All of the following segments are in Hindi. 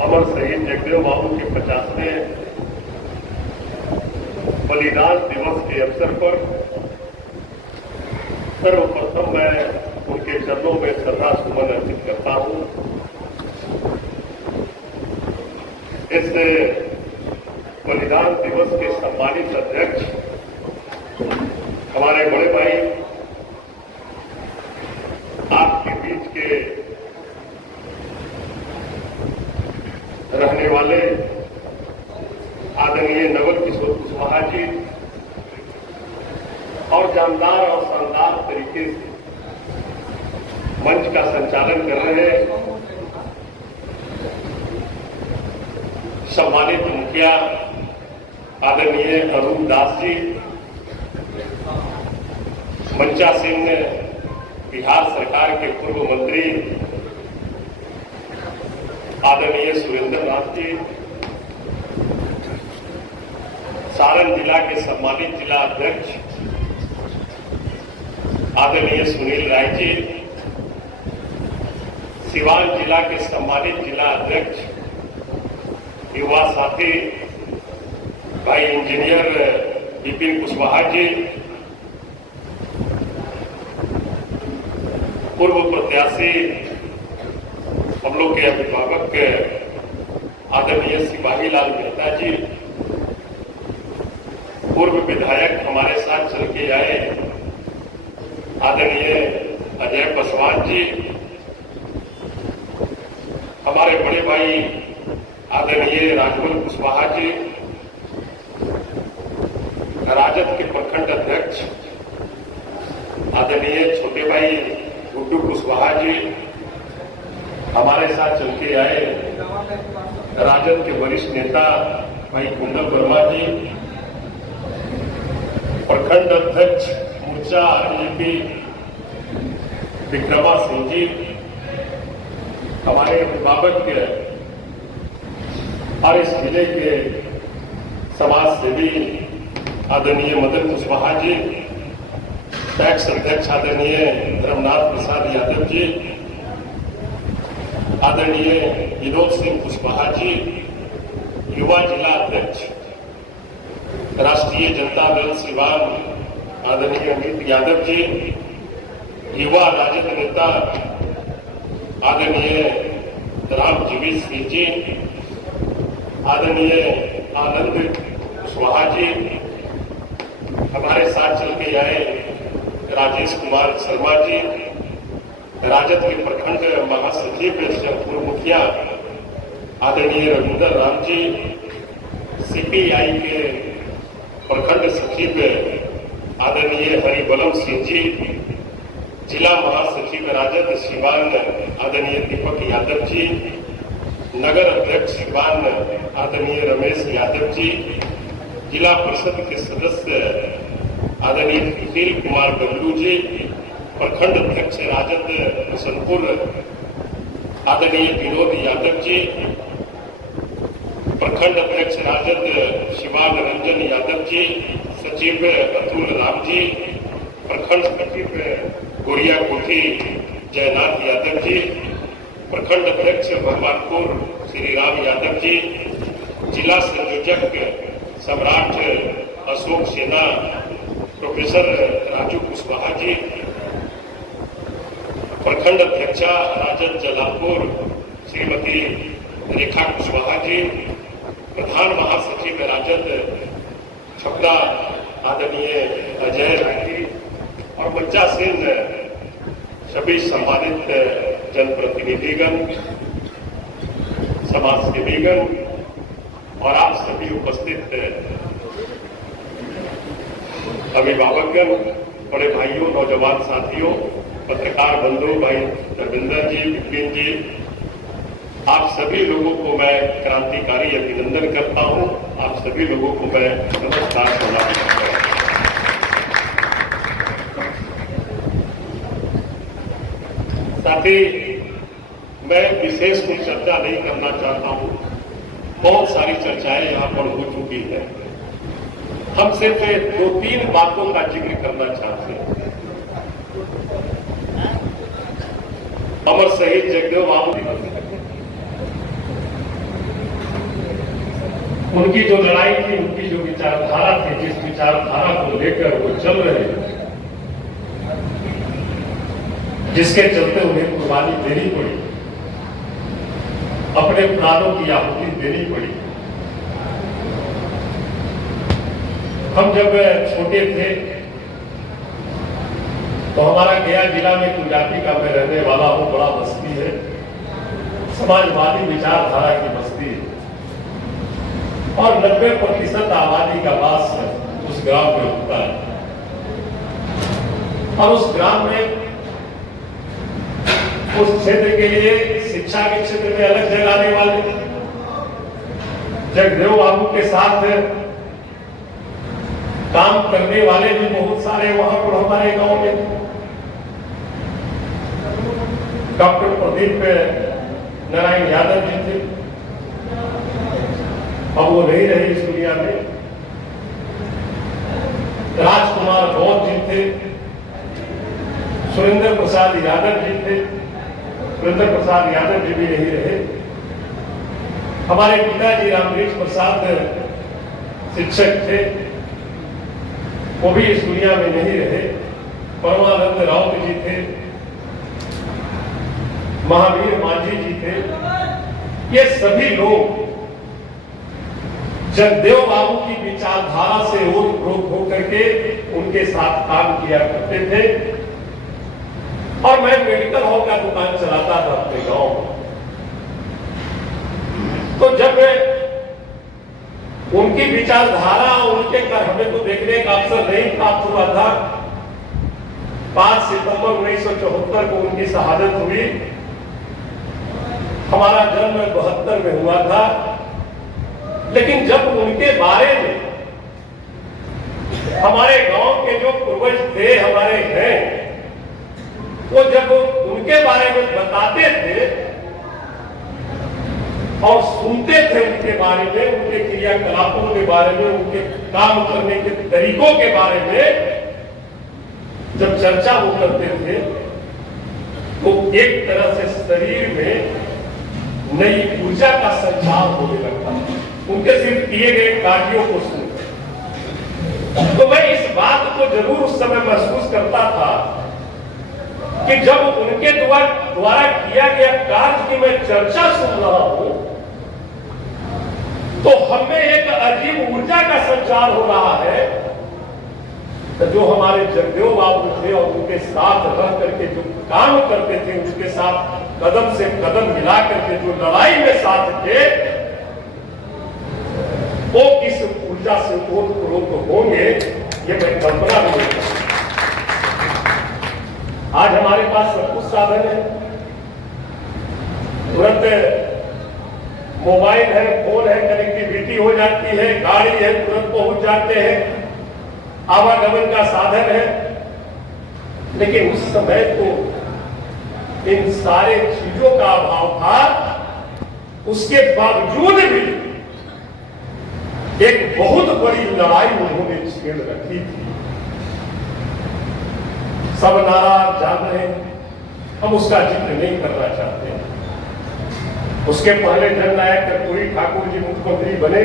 अमर शहीद जगदेव बाबू के 50वें बलिदान दिवस के अवसर पर सर्वप्रथम मैं उनके चरणों में श्रद्धा सुमन अर्पित करता हूं। इस बलिदान दिवस के सम्मानित अध्यक्ष हमारे बड़े भाई, आपके बीच के रहने वाले आदरणीय नवल किशोर कुशवाहा जी और जानदार और शानदार तरीके से मंच का संचालन कर रहे सम्मानित मुखिया आदरणीय अरुण दास जी, मंचासीन बिहार सरकार के पूर्व मंत्री आदरणीय सुरेंद्र नाथ जी, सारण जिला के सम्मानित जिला अध्यक्ष आदरणीय सुनील राय जी, सिवान जिला के सम्मानित जिला अध्यक्ष युवा साथी भाई इंजीनियर विपिन कुशवाहा जी, पूर्व प्रत्याशी हम लोग के अभिभावक आदरणीय सिपाही लाल मेहता जी, पूर्व विधायक हमारे साथ चल के आए आदरणीय अजय पासवान जी, हमारे बड़े भाई आदरणीय राजमल कुशवाहा जी, राजद के प्रखंड अध्यक्ष आदरणीय छोटे भाई गुड्डू कुशवाहा जी, हमारे साथ चल के आए राजद के वरिष्ठ नेता भाई कुंदन वर्मा जी, प्रखंड अध्यक्ष मोर्चा आरजेपी विक्रमा सिंह जी, हमारे अभिभावक और इस जिले के समाज सेवी आदरणीय मदन कुशवाहा जी, टैक्स अध्यक्ष आदरणीय धर्मनाथ प्रसाद यादव जी, आदरणीय विनोद सिंह कुशवाहा जी, युवा जिला अध्यक्ष राष्ट्रीय जनता दल सिवान आदरणीय अमित यादव जी, युवा राजद नेता आदरणीय रामजीवी सिंह जी, आदरणीय आनंद कुशवाहा जी, हमारे साथ चल के आए राजेश कुमार शर्मा जी, राजद के प्रखंड महासचिव पूर्व मुखिया आदरणीय रविंदर राम जी, सीपीआई के प्रखंड सचिव आदरणीय हरिबलम सिंह जी, जिला महासचिव राजद सिवान आदरणीय दीपक यादव जी, नगर अध्यक्ष सिवान आदरणीय रमेश यादव जी, जिला परिषद के सदस्य आदरणीय सुशील कुमार बल्लू जी, प्रखंड अध्यक्ष राजद हसनपुर आदरणीय विनोद यादव जी, प्रखंड अध्यक्ष राजद शिवान रंजन यादव जी, सचिव अतुल राम जी, प्रखंड सचिव गोरिया कोठी जयनाथ यादव जी, प्रखंड अध्यक्ष भगवानपुर श्री राम यादव जी, जिला संयोजक सम्राट अशोक सेना प्रोफेसर राजू कुशवाहा जी, प्रखंड अध्यक्षा राजद जलालपुर श्रीमती रेखा कुशवाहा जी, प्रधान महासचिव राजद छपरा आदरणीय अजय राय जी और मंचासीन सभी सम्मानित जनप्रतिनिधिगण, समाज सेवीगण और आप सभी उपस्थित अभिभावकगण, बड़े भाइयों, नौजवान साथियों, पत्रकार बंधु भाई रविंदर जी, विपिन जी, आप सभी लोगों को मैं क्रांतिकारी अभिनंदन करता हूं। आप सभी लोगों को मैं नमस्कार प्रणाम करता हूं। साथ ही मैं विशेष कुछ चर्चा नहीं करना चाहता हूं, बहुत सारी चर्चाएं यहां पर हो चुकी है। हम सिर्फ 2-3 बातों का जिक्र करना चाहते हैं। अमर शहीद जगदेव बाबू उनकी जो लड़ाई थी, उनकी जो विचारधारा थी, जिस विचारधारा को लेकर वो चल रहे थे, जिसके चलते उन्हें कुर्बानी देनी पड़ी, अपने प्राणों की आहुति देनी पड़ी। हम जब छोटे थे तो हमारा गया जिला में कुजाति का मैं रहने वाला हूं, बड़ा बस्ती है, समाजवादी विचारधारा की बस्ती है और 90% आबादी का वास उस ग्राम में होता है। और उस ग्राम में उस क्षेत्र के लिए शिक्षा के क्षेत्र में अलग जगह आने वाले जगदेव बाबू के साथ काम करने वाले भी बहुत सारे वहां पर हमारे गांव में। डॉक्टर प्रदीप नारायण यादव जी थे, अब वो नहीं रहे इस दुनिया में। राजकुमार गौर जी थे, सुरेंद्र प्रसाद यादव जी थे, सुरेंद्र प्रसाद यादव जी भी नहीं रहे। हमारे पिताजी रामकृष्ण प्रसाद शिक्षक थे, वो भी इस दुनिया में नहीं रहे। परमानंद राउत जी थे, महावीर मांझी जी थे। ये सभी लोग जगदेव बाबू की विचारधारा से ओतप्रोत होकर के उनके साथ काम किया करते थे। और मैं मेडिकल हॉल का दुकान चलाता था अपने गांव में। तो जब उनकी विचारधारा, उनके कर हमें तो देखने का अवसर नहीं प्राप्त हुआ था। 5 सितंबर 1974 को उनकी शहादत हुई। हमारा जन्म 72 में हुआ था। लेकिन जब उनके बारे में हमारे गांव के जो पूर्वज थे, हमारे हैं, वो जब उनके बारे में बताते थे और सुनते थे उनके बारे में, उनके क्रियाकलापों के बारे में, उनके काम करने के तरीकों के बारे में जब चर्चा वो करते थे, तो एक तरह से शरीर में नई ऊर्जा का संचार होने लगता था उनके सिर्फ किए गए कार्यों को सुनकर। तो मैं इस बात को जरूर उस समय महसूस करता था कि जब उनके द्वारा किया गया कार्य की मैं चर्चा सुन रहा हूं, तो हमें एक अजीब ऊर्जा का संचार हो रहा है। तो जो हमारे जगदेव बाबू थे और उनके साथ रह करके जो काम करते थे, उनके साथ कदम से कदम मिला करके जो लड़ाई में साथ थे, वो किस ऊर्जा से ओतप्रोत होंगे, ये मैं कल्पना भी नहीं करता। आज हमारे पास सब कुछ साधन है, तुरंत मोबाइल है, फोन है, कनेक्टिविटी हो जाती है, गाड़ी है, तुरंत पहुंच जाते हैं, आवागमन का साधन है। लेकिन उस समय तो इन सारे चीजों का अभाव था। उसके बावजूद भी एक बहुत बड़ी लड़ाई उन्होंने छेड़ रखी थी। सब नारा जान रहे हैं, हम उसका जिक्र नहीं करना चाहते। उसके पहले जननायक कर्पूरी ठाकुर जी मुख्यमंत्री बने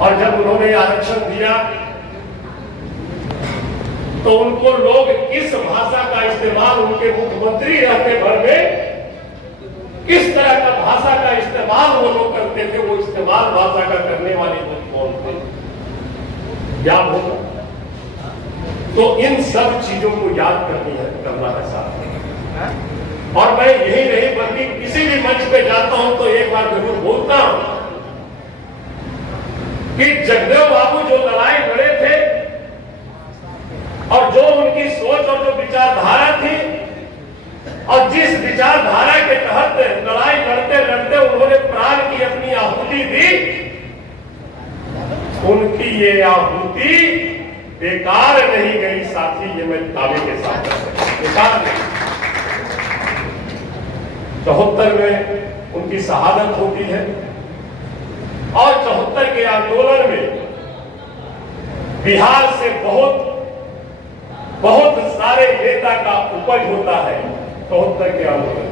और जब उन्होंने आरक्षण दिया तो उनको लोग किस भाषा का इस्तेमाल, उनके मुख्यमंत्री रहते भर में किस तरह का भाषा का इस्तेमाल वो लोग करते थे, वो इस्तेमाल भाषा का करने वाले लोग कौन थे, याद होगा। तो इन सब चीजों को याद करना है साथ में। और मैं यही नहीं बल्कि किसी भी मंच पे जाता हूं तो एक बार जरूर बोलता हूं कि जगदेव बाबू जो लड़ाई लड़े थे और जो उनकी सोच और जो विचारधारा थी और जिस विचारधारा के तहत लड़ाई लड़ते लड़ते उन्होंने प्राण की अपनी आहुति दी, उनकी ये आहुति बेकार नहीं गई साथी, ये मैं दावे के साथ बेकार नहीं। 74 में उनकी शहादत होती है और 74 के आंदोलन में बिहार से बहुत सारे नेता का उपज होता है। 74 के आंदोलन